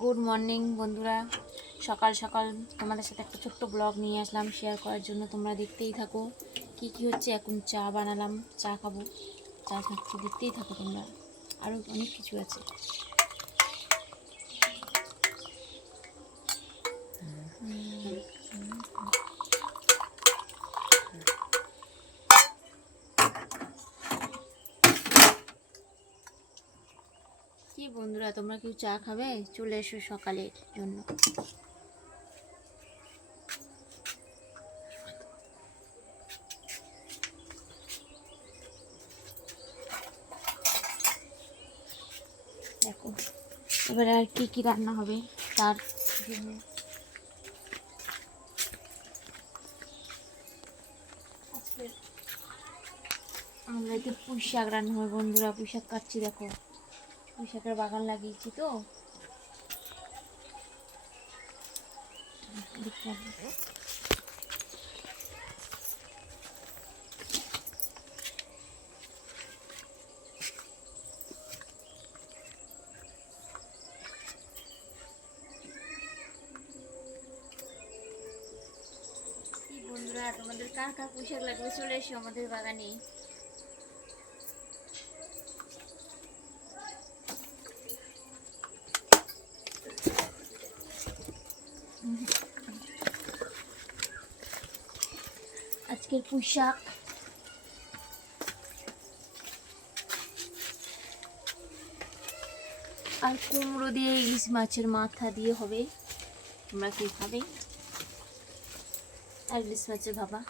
Good morning বন্ধুরা, সকাল সকাল তোমাদের সাথে একটা ছোট্ট ব্লগ নিয়ে আসলাম শেয়ার করার জন্য। তোমরা দেখতেই থাকো কি কি হচ্ছে। এখন চা বানালাম, চা খাবো, চা খাচ্ছি, দেখতেই থাকো তোমরা। আরও অনেক কিছু আছে। কি বন্ধুরা, তোমরা কেউ চা খাবে? চলে এসো সকালের জন্য। দেখো এবারে আর কি কি রান্না হবে তার জন্য। আজকে আমরা এতে পুঁই শাক রান্না হবে বন্ধুরা। পুঁই শাক কাটছি, দেখো পুঁই শাকের বাগান লাগিয়েছি তো। বন্ধুরা, তোমাদের কার কার পুঁই শাক লাগবে চলে এসো আমাদের বাগানে। আজকের পুঁই শাক আর কুমড়ো দিয়ে ইলিশ মাছের মাথা দিয়ে হবে। তোমরা কি খাবে? আর ইলিশ মাছের ভাপা।